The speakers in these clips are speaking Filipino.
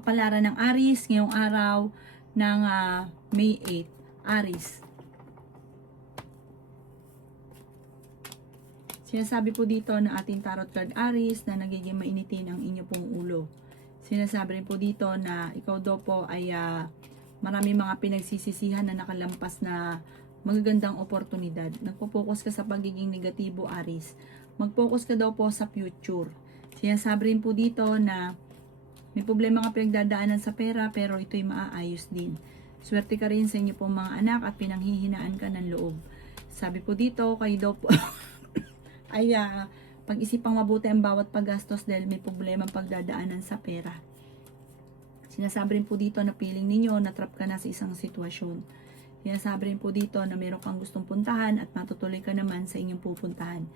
kapalaran ng Aries ngayong araw ng May 8. Aries. Sinasabi po dito ng ating tarot card Aries na nagiging mainitin ang inyo pong ulo. Sinasabi rin po dito na ikaw daw po ay marami mga pinagsisisihan na nakalampas na magagandang oportunidad. Nagpo-focus ka sa pagiging negatibo, Aries. Mag-focus ka daw po sa future. Sinasabi rin po dito na may problema ka pinagdadaanan sa pera pero ito'y maaayos din. Swerte ka rin sa inyo pong mga anak at pinanghihinaan ka ng loob. Sabi po dito, kayo daw po ay pag-isipang mabuti ang bawat paggastos dahil may problema pagdadaanan sa pera. Sinasabi rin po dito na feeling ninyo na trap ka na sa isang sitwasyon. Sinasabi rin po dito na meron kang gustong puntahan at matutuloy ka naman sa inyong pupuntahan.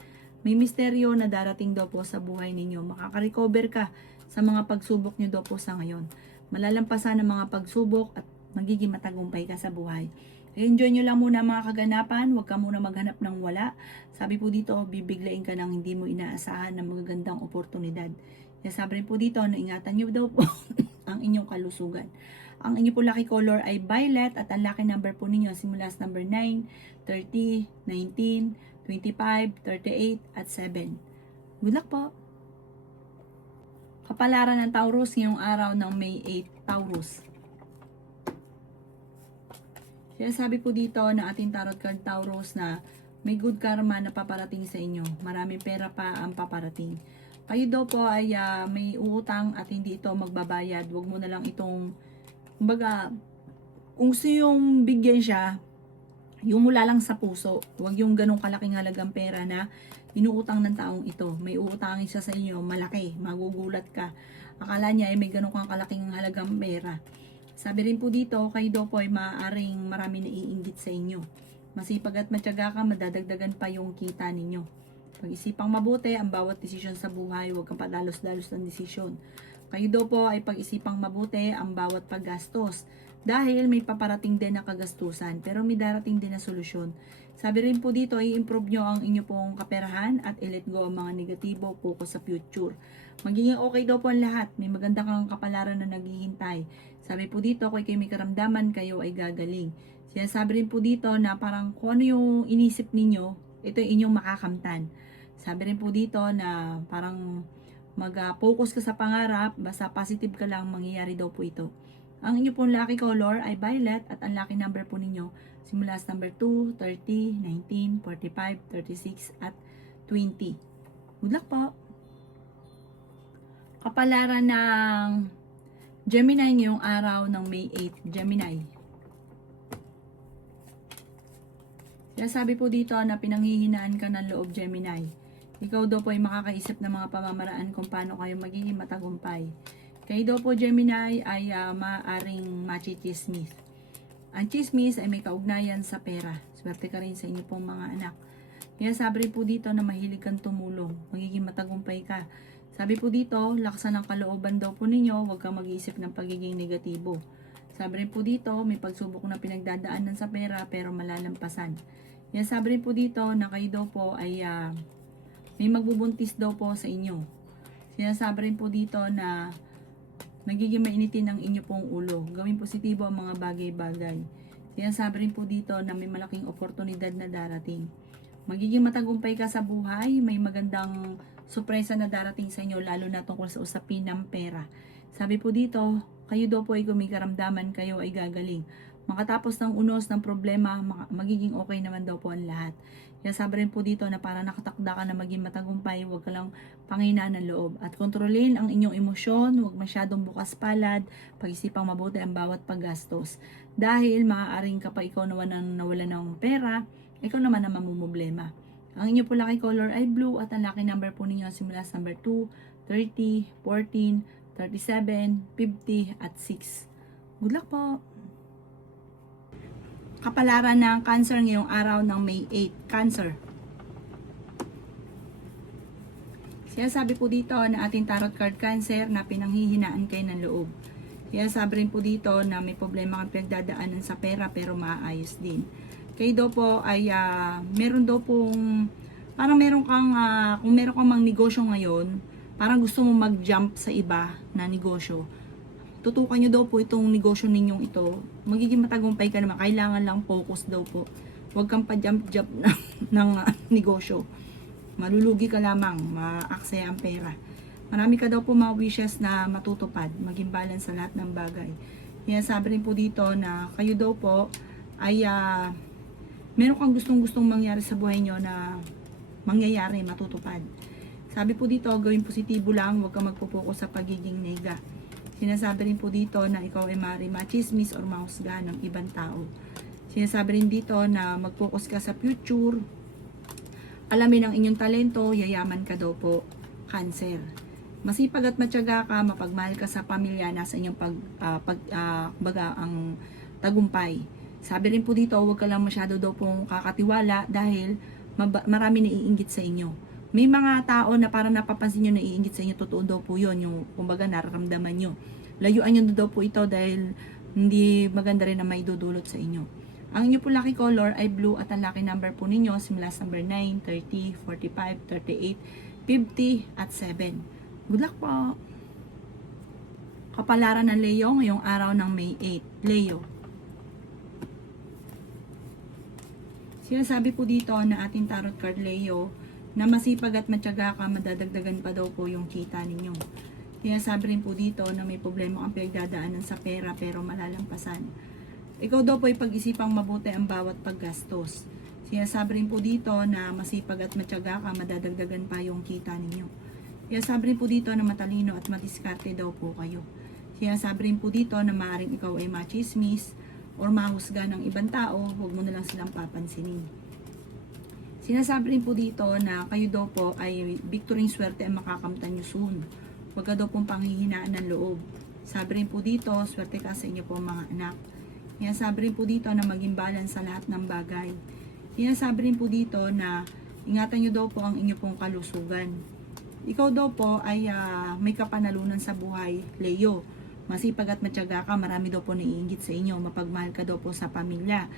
May misteryo na darating daw po sa buhay ninyo. Makaka-recover ka sa mga pagsubok nyo daw po sa ngayon. Malalampasan ang mga pagsubok at magiging matagumpay ka sa buhay. Enjoy nyo lang muna mga kaganapan. Huwag ka muna maghanap ng wala. Sabi po dito, bibiglain ka ng hindi mo inaasahan ng magagandang oportunidad. Sabi rin po dito na ingatan nyo daw po ang inyong kalusugan. Ang inyo po lucky color ay violet at ang lucky number po ninyo simula sa number 9, 30, 19, 25, 38 at 7. Good luck po! Kapalaran ng Taurus ngayong araw ng May 8, Taurus. Sinasabi po dito na ating tarot card Taurus na may good karma na paparating sa inyo. Maraming pera pa ang paparating. Kayo daw po ay may uutang at hindi ito magbabayad. Huwag mo na lang itong, kumbaga, kung gusto yung bigyan siya, yung mula lang sa puso. Huwag yung ganong kalaking halagang pera na inuutang ng taong ito. May uutangin siya sa inyo, malaki, magugulat ka. Akala niya ay may ganong kang kalaking halagang pera. Sabi rin po dito, kayo daw po ay maaaring marami naiinggit sa inyo. Masipag at matyaga ka, madadagdagan pa yung kita ninyo. Pag-isipang mabuti ang bawat desisyon sa buhay, huwag kang padalos-dalos ng desisyon. Kayo daw po ay pag-isipang mabuti ang bawat paggastos. Dahil may paparating din na kagastusan, pero may darating din na solusyon. Sabi rin po dito, i-improve nyo ang inyo pong kaperahan at i-let go ang mga negatibo, focus sa future. Magiging okay daw po ang lahat. May maganda kang kapalaran na naghihintay. Sabi po dito, kung kayo may karamdaman, kayo ay gagaling. Sinasabi rin po dito na parang kung ano yung inisip ninyo, ito yung inyong makakamtan. Sabi rin po dito na parang mag-focus ka sa pangarap, basta positive ka lang, mangyayari daw po ito. Ang inyo pong lucky color ay violet at ang lucky number po ninyo simula sa number 2, 30, 19, 45, 36 at 20. Good luck po! Kapalaran ng Gemini ngayong araw ng May 8. Gemini. Sabi po dito na pinanghihinaan ka ng loob, Gemini. Ikaw daw po ay makakaisip ng mga pamamaraan kung paano kayo magiging matagumpay. Kayo daw po, Gemini, ay maaaring machichismis. Ang chismis ay may kaugnayan sa pera. Swerte ka rin sa inyo pong mga anak. Kaya sabi rin po dito na mahilig kang tumulong. Magiging matagumpay ka. Sabi po dito, laksan ang kalooban daw po ninyo. Huwag kang mag-iisip ng pagiging negatibo. Sabi rin po dito, may pagsubok na pinagdadaanan sa pera pero malalampasan. Kaya sabi rin po dito na kayo daw po ay may magbubuntis daw po sa inyo. Sinasabi rin po dito na nagiging mainitin ang inyo pong ulo. Gawing positibo ang mga bagay-bagay. Sinasabi rin po dito na may malaking oportunidad na darating. Magiging matagumpay ka sa buhay, may magandang sorpresa na darating sa inyo, lalo na tungkol sa usapin ng pera. Sabi po dito, kayo daw po ay kung may karamdaman, kayo ay gagaling. Makatapos ng unos ng problema, magiging okay naman daw po ang lahat. Kaya sabi rin po dito na para nakatakda ka na maging matagumpay, huwag ka lang panghinaan ng loob. At kontrolin ang inyong emosyon, huwag masyadong bukas palad, pag-isipang mabuti ang bawat paggastos. Dahil maaaring kapag ikaw nawala ng pera, ikaw naman ang mamumblema. Ang inyo po lucky color ay blue at ang lucky number po ninyo simula sa number 2, 30, 14, 37, 50 at 6. Good luck po! Kapalaran ng Cancer ngayong araw ng May 8. Cancer. Sinasabi po dito na ating tarot card Cancer na pinanghihinaan kayo ng loob. Sinasabi rin po dito na may problema kang pinagdadaanan sa pera pero maayos din. Kayo daw po ay meron daw pong parang meron kang kung meron kang mang negosyo ngayon, parang gusto mo mag-jump sa iba na negosyo. tutukan nyo daw po itong negosyo ninyong ito, magiging matagumpay ka naman. Kailangan lang focus daw po. Huwag kang pa-jump-jump ng negosyo. Malulugi ka lamang, maaksaya ang pera. Marami ka daw po mga wishes na matutupad, maging balance sa lahat ng bagay. Kaya sabi rin po dito na kayo daw po ay meron kang gustong-gustong mangyari sa buhay nyo na mangyayari, matutupad. Sabi po dito, gawin positibo lang, huwag kang magpo-focus sa pagiging nega. Sinasabi rin po dito na ikaw ay maaaring machismis or mahusgahan ng ibang tao. Sinasabi rin dito na mag-focus ka sa future, alamin ang inyong talento, yayaman ka daw po, Cancer. Masipag at matyaga ka, mapagmahal ka sa pamilya, nasa inyong ang tagumpay. Sabi rin po dito, huwag ka lang masyado daw pong kakatiwala dahil marami naiinggit sa inyo. May mga tao na parang napapansin nyo naiinggit sa inyo, totoo daw po yun, yung kumbaga nararamdaman nyo. Layuan nyo daw po ito dahil hindi maganda rin na may dudulot sa inyo. Ang inyo po lucky color ay blue at ang lucky number po ninyo simula sa number 9, 30, 45, 38, 50 at 7. Good luck po! Kapalaran ng Leo ngayong araw ng May 8. Leo. Sinasabi po dito na ating tarot card Leo na masipag at matyaga ka, madadagdagan pa daw po yung kita ninyo. Sinasabi rin po dito na may problema ang pinagdadaanan sa pera pero malalampasan. Ikaw daw po ay pag-isipang mabuti ang bawat paggastos. Sinasabi rin po dito na masipag at matyaga ka, madadagdagan pa yung kita ninyo. Sinasabi rin po dito na matalino at madiskarte daw po kayo. Sinasabi rin po dito na maaaring ikaw ay machismis or mahusga ng ibang tao, huwag mo na lang silang papansinin. Sinasabi rin po dito na kayo daw po ay victory swerte ang makakamtan nyo soon. Huwag ka daw pong panghihinaan ng loob. Sabi rin po dito, swerte ka sa inyo po mga anak. Sinasabi rin po dito na maging balance sa lahat ng bagay. Sinasabi rin po dito na ingatan nyo daw po ang inyo pong kalusugan. Ikaw daw po ay may kapanalunan sa buhay, Leo. Masipag at matyaga ka, marami daw po naiinggit sa inyo. Mapagmahal ka daw po sa pamilya.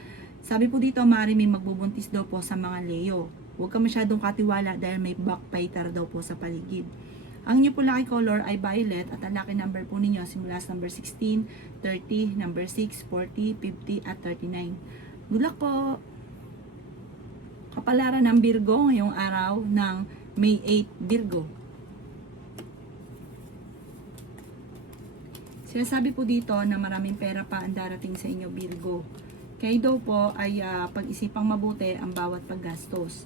Sabi po dito, maaari may magbubuntis daw po sa mga Leo. Huwag ka masyadong katiwala dahil may backbiter daw po sa paligid. Ang inyo po lucky color ay violet at ang lucky number po ninyo simula sa number 16, 30, number 6, 40, 50 at 39. Good luck po! Kapalaran ng Virgo ngayong araw ng May 8, Virgo. Sinasabi po dito na maraming pera pa ang darating sa inyo, Virgo. Kayo daw po ay pag-isipang mabuti ang bawat paggastos.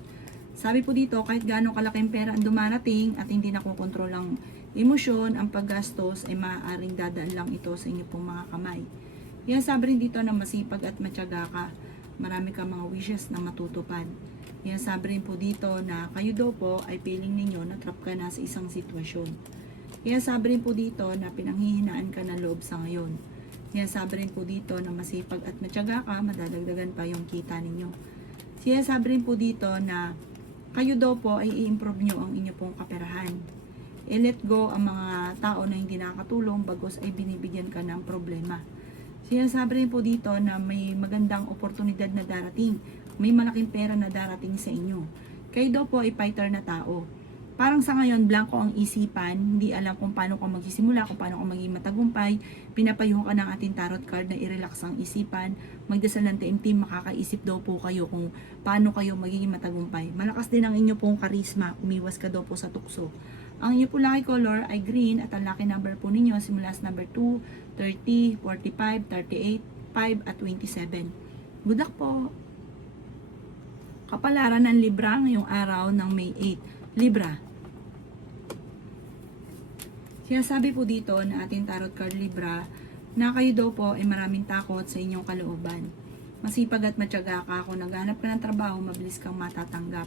Sabi po dito, kahit gaano kalaking pera ang dumarating at hindi nakokontrol ang emosyon, ang paggastos ay maaaring dadaan lang ito sa inyo pong mga kamay. Yan sabi rin dito na masipag at matyaga ka. Marami ka mga wishes na matutupad. Yan sabi rin po dito na kayo daw po ay feeling ninyo na trap ka na sa isang sitwasyon. Yan sabi rin po dito na pinanghihinaan ka ng loob sa ngayon. Yan sabi rin po dito na masipag at matyaga ka, madadagdagan pa yung kita ninyo. Yan sabi rin po dito na kayo daw po ay i-improve nyo ang inyo pong kaperahan. I-let go ang mga tao na hindi nakakatulong bagos ay binibigyan ka ng problema. Sinasabi rin po dito na may magandang oportunidad na darating. May malaking pera na darating sa inyo. Kayo daw po ay fighter na tao. Parang sa ngayon, blanco ang isipan, hindi alam kung paano ka magsisimula, kung paano ka maging matagumpay. Pinapayuhan ka ng ating tarot card na i-relax ang isipan, magdasal ng taimtim, makakaisip daw po kayo kung paano kayo magiging matagumpay. Malakas din ang inyo pong karisma, umiwas ka daw po sa tukso. Ang inyo po lucky color ay green at ang lucky number po ninyo simula sa number 2, 30, 45, 38, 5 at 27. Good luck po! Kapalaran ng Libra ngayong araw ng May 8. Libra. Sinasabi po dito na ating tarot card Libra na kayo daw po ay maraming takot sa inyong kalooban. Masipag at matyaga ka, kung naghanap ka ng trabaho, mabilis kang matatanggap.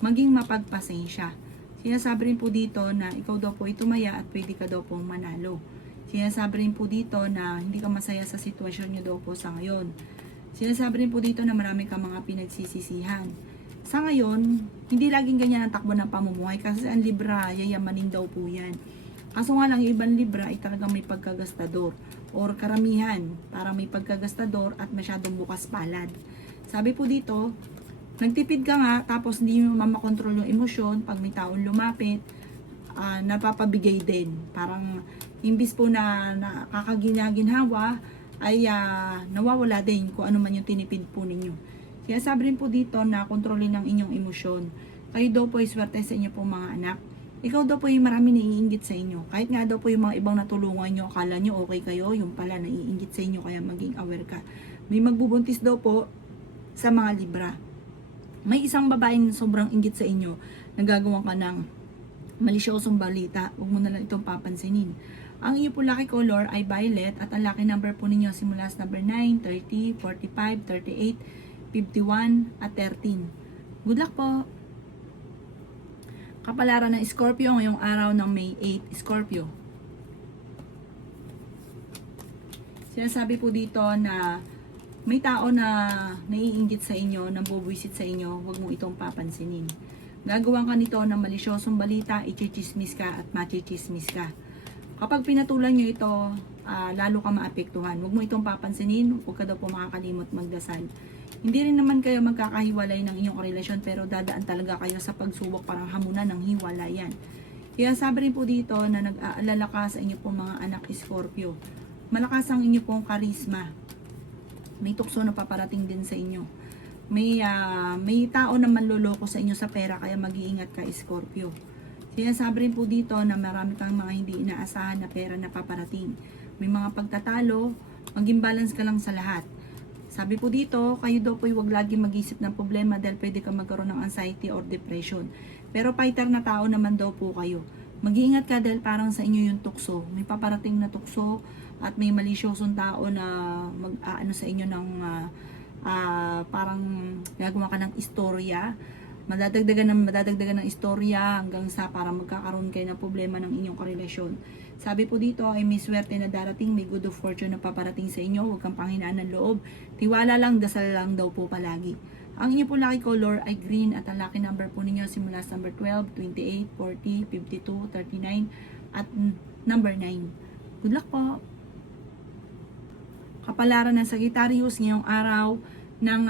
Maging mapagpasensya. Sinasabi rin po dito na ikaw daw po ay tumaya at pwede ka daw pong manalo. Sinasabi rin po dito na hindi ka masaya sa sitwasyon nyo daw po sa ngayon. Sinasabi rin po dito na marami ka mga pinagsisisihan. Sa ngayon, hindi laging ganyan ang takbo ng pamumuhay kasi ang Libra, yayamanin daw po yan. Kaso nga lang, yung ibang Libra ay talagang may pagkagastador or karamihan, parang may pagkagastador at masyadong bukas palad. Sabi po dito, nagtipid ka nga tapos hindi mo mamakontrol yung emosyon pag may taong lumapit, napapabigay din. Parang Imbis po na nakakaginaginhawa, ay nawawala din kung ano man yung tinipid po ninyo. Kaya sabi rin po dito na kontrolin ang inyong emosyon. Kayo daw po ay swerte sa inyo pong mga anak. Ikaw daw po yung marami naiinggit sa inyo. Kahit nga daw po yung mga ibang natulungan nyo, akala nyo okay kayo, yung pala naiinggit sa inyo, kaya maging aware ka. May magbubuntis daw po sa mga Libra. May isang babaeng sobrang inggit sa inyo, nagagawa ka ng malisyosong balita, huwag mo na lang itong papansinin. Ang iyo po lucky color ay violet at ang lucky number po ninyo simula sa number 9, 30, 45, 38, 51 at 13. Good luck po! Kapalaran ng Scorpio ngayong araw ng May 8, Scorpio. Sinasabi po dito na may tao na naiinggit sa inyo, nambubuisit sa inyo, huwag mo itong papansinin. Gagawan ka nito ng malisyosong balita, ichichismis ka at machichismis ka. Kapag pinatulan nyo ito, lalo ka maapektuhan. Huwag mo itong papansinin, huwag ka daw po makakalimot magdasal. Hindi rin naman kayo magkakahiwalay ng inyong relasyon, pero dadaan talaga kayo sa pagsubok, parang hamunan ng hiwalayan. Kaya sabi rin po dito na nag-aalala ka sa inyo pong mga anak Scorpio. Malakas ang inyo pong karisma. May tukso na paparating din sa inyo. May tao na manloloko sa inyo sa pera, kaya mag-iingat ka Scorpio. Kaya sabi rin po dito na marami kang mga hindi inaasahan na pera na paparating. May mga pagtatalo, maging balance ka lang sa lahat. Sabi po dito, kayo daw po huwag lagi mag-isip ng problema dahil pwede ka magkaroon ng anxiety or depression. Pero fighter na tao naman daw po kayo. Mag-iingat ka dahil parang sa inyo yung tukso. May paparating na tukso at may malisyosong tao na mag-aano sa inyo ng parang gagawa ka ng istorya. Madadagdagan ng istorya hanggang sa para magkakaroon kayo ng problema ng inyong karelasyon. Sabi po dito ay may swerte na darating, may good of fortune na paparating sa inyo, huwag kang panghinaan ng loob. Tiwala lang, dasal lang daw po palagi. Ang inyo po lucky color ay green at ang lucky number po ninyo simula sa number 12, 28, 40, 52, 39 at number 9. Good luck po! Kapalaran ng Sagittarius ngayong araw ng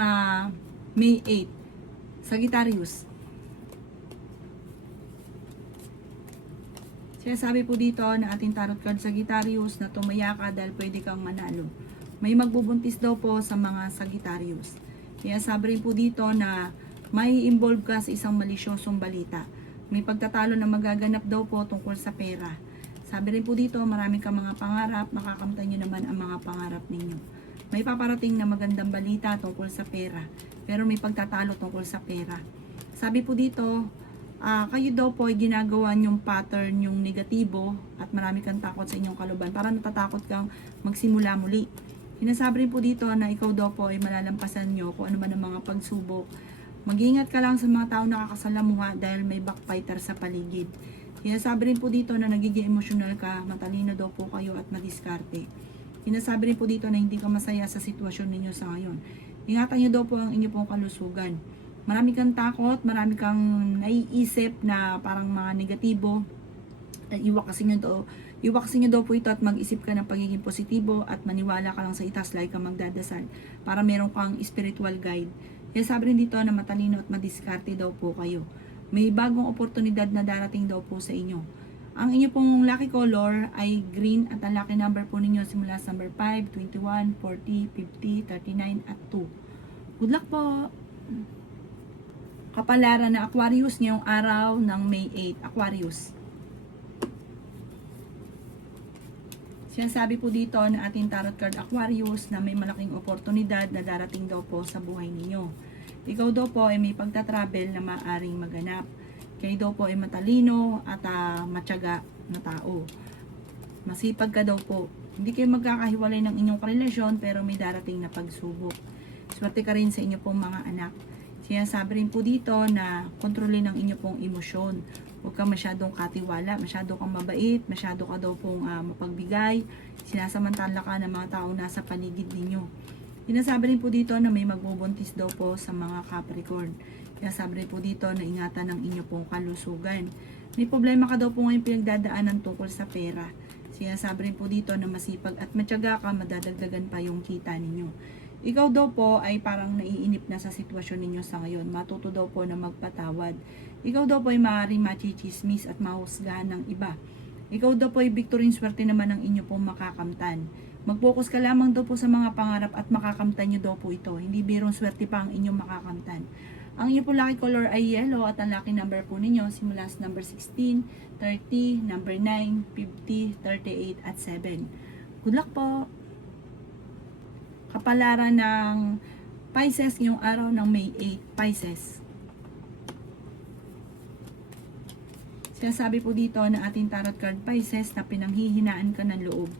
May 8. Sagittarius. Sinasabi po dito na ating tarot card Sagittarius na tumaya ka dahil pwede kang manalo. May magbubuntis daw po sa mga Sagittarius. Kaya sabi rin po dito na may involve ka sa isang malisyosong balita. May pagtatalo na magaganap daw po tungkol sa pera. Sabi rin po dito marami kang mga pangarap, makakamtan nyo naman ang mga pangarap ninyo. May paparating na magandang balita tungkol sa pera, pero may pagtatalo tungkol sa pera. Sabi po dito, kayo daw po ay ginagawa yung pattern, yung negatibo, at marami kang takot sa inyong kaluban. Parang natatakot kang magsimula muli. Sinasabi rin po dito na ikaw daw po ay malalampasan nyo kung ano man ang mga pagsubok. Mag-iingat ka lang sa mga tao nakakasalamuha dahil may backfighter sa paligid. Sinasabi rin po dito na nagiging emosyonal ka, matalino daw po kayo at madiskarte. Sinasabi rin po dito na hindi ka masaya sa sitwasyon ninyo sa ngayon. Ingatan nyo daw po ang inyo pong kalusugan. Marami kang takot, marami kang naiisip na parang mga negatibo. Iwakasin nyo daw po ito at mag-isip ka ng pagiging positibo at maniwala ka lang sa itaas, lagi kang magdadasal para meron kang spiritual guide. Kaya sabi rin dito na matalino at madiskarte daw po kayo. May bagong oportunidad na darating daw po sa inyo. Ang inyo pong lucky color ay green at ang lucky number po ninyo simula sa number 5, 21, 40, 50, 39 at 2. Good luck po! Kapalaran na Aquarius ngayong araw ng May 8. Aquarius. Sinasabi po dito na ating tarot card Aquarius na may malaking oportunidad na darating daw po sa buhay ninyo. Ikaw daw po ay may pagtatravel na maaring maganap. Kayo daw po ay matalino at matyaga na tao. Masipag ka daw po. Hindi kayo magkakahiwalay ng inyong karelasyon pero may darating na pagsubok. Swerte ka rin sa inyo pong mga anak. Sinasabi rin po dito na kontrolin ang inyo pong emosyon. Huwag kang masyadong katiwala, masyado kang mabait, masyado ka daw pong mapagbigay. Sinasamantala ka ng mga tao nasa paligid ninyo. Sinasabi rin po dito na may magbubuntis daw po sa mga Capricorn. Kaya sabi rin po dito na ingatan ng inyo pong kalusugan. May problema ka daw po ngayon pinagdadaanan tungkol sa pera. Sinasabi rin po dito na masipag at matyaga ka, madadagdagan pa yung kita ninyo. Ikaw daw po ay parang naiinip na sa sitwasyon ninyo sa ngayon. Matuto daw po na magpatawad. Ikaw daw po ay maaaring machichismis at mahusgahan ng iba. Ikaw daw po ay victory, swerte naman ang inyo pong makakamtan. Mag-focus ka lamang daw po sa mga pangarap at makakamtan nyo daw po ito. Hindi birong swerte pa ang inyong makakamtan. Ang inyo po lucky color ay yellow at ang lucky number po ninyo simula sa number 16, 30, number 9, 50, 38 at 7. Good luck po! Kapalaran ng Pisces ngayong araw ng May 8, Pisces. Sinasabi po dito na ating tarot card Pisces na pinanghihinaan ka ng loob.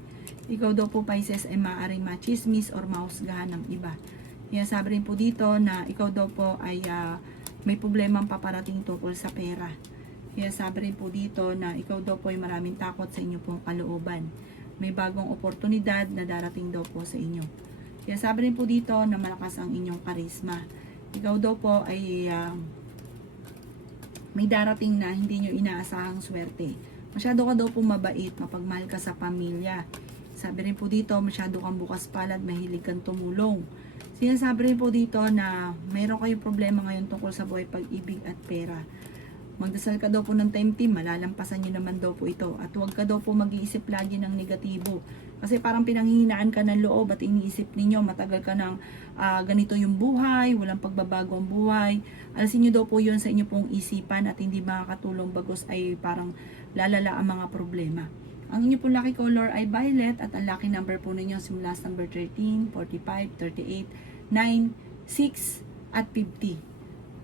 Ikaw daw po Pisces ay maaaring machismis or mahusgahan ng iba. Sinasabi rin po dito na ikaw daw po ay may problemang paparating tungkol sa pera. Sinasabi rin po dito na ikaw daw po ay maraming takot sa inyo pong kalooban. May bagong oportunidad na darating daw po sa inyo. Sinasabi rin po dito na malakas ang inyong karisma. Ikaw daw po ay may darating na hindi nyo inaasahang swerte. Masyado ka daw po mabait, mapagmahal ka sa pamilya. Sabi rin po dito, masyado kang bukas palad, mahilig kang tumulong. Sinasabi rin po dito na mayroon kayong problema ngayon tungkol sa buhay, pag-ibig at pera. Magdasal ka daw po ng time team, malalampasan nyo naman daw po ito. At huwag ka daw po mag-iisip lagi ng negatibo. Kasi parang pinanghihinaan ka ng loob at iniisip ninyo, matagal ka ng ganito yung buhay, walang pagbabago ang buhay. Alasin nyo daw po yun sa inyo pong isipan at hindi makakatulong bagos ay parang lalala ang mga problema. Ang inyo pong lucky color ay violet at ang lucky number po ninyo simula sa number 13, 45, 38, 9, 6 at 50.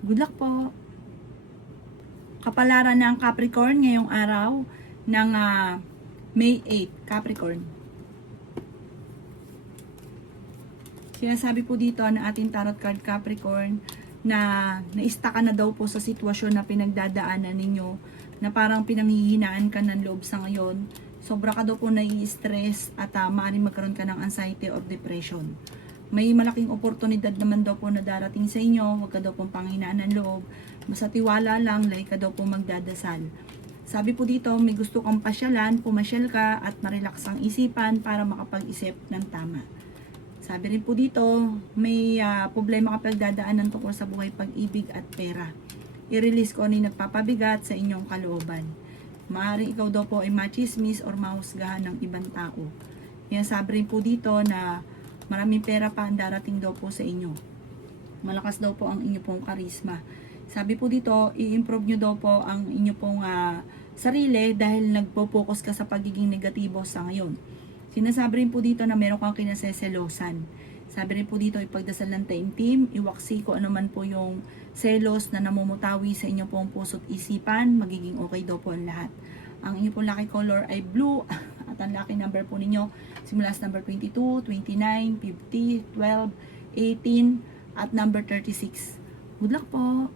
Good luck po! Kapalaran ng Capricorn ngayong araw ng May 8, Capricorn. Sinasabi po dito na ating tarot card Capricorn na naista ka na daw po sa sitwasyon na pinagdadaanan ninyo na parang pinanghihinaan ka ng loob sa ngayon. Sobra ka daw po nai-stress at maaaring magkaroon ka ng anxiety or depression. May malaking oportunidad naman daw po na darating sa inyo. Huwag ka daw pong panghinaan ng loob. Basta tiwala lang, like ka daw po magdadasal. Sabi po dito, may gusto kang pasyalan, pumasyal ka at marelax ang isipan para makapag-isip ng tama. Sabi rin po dito, may problema ka pagdadaanan tungkol sa buhay, pag-ibig at pera. I-release ko ano yung nagpapabigat sa inyong kalooban. Maaaring ikaw daw po ay machismis or mahusgahan ng ibang tao. Yan sabi rin po dito na maraming pera pa ang darating daw po sa inyo. Malakas daw po ang inyo pong karisma. Sabi po dito, i-improve nyo daw po ang inyo pong sarili dahil nagpo-focus ka sa pagiging negatibo sa ngayon. Sinasabi rin po dito na meron kang kinaseselosan. Sabi rin po dito, ipagdasal ng time team, iwaksi ko ano man po yung selos na namumutawi sa inyo pong puso't isipan, magiging okay daw po ang lahat. Ang inyo pong lucky color ay blue at ang lucky number po ninyo simula sa number 22, 29, 50, 12, 18 at number 36. Good luck po!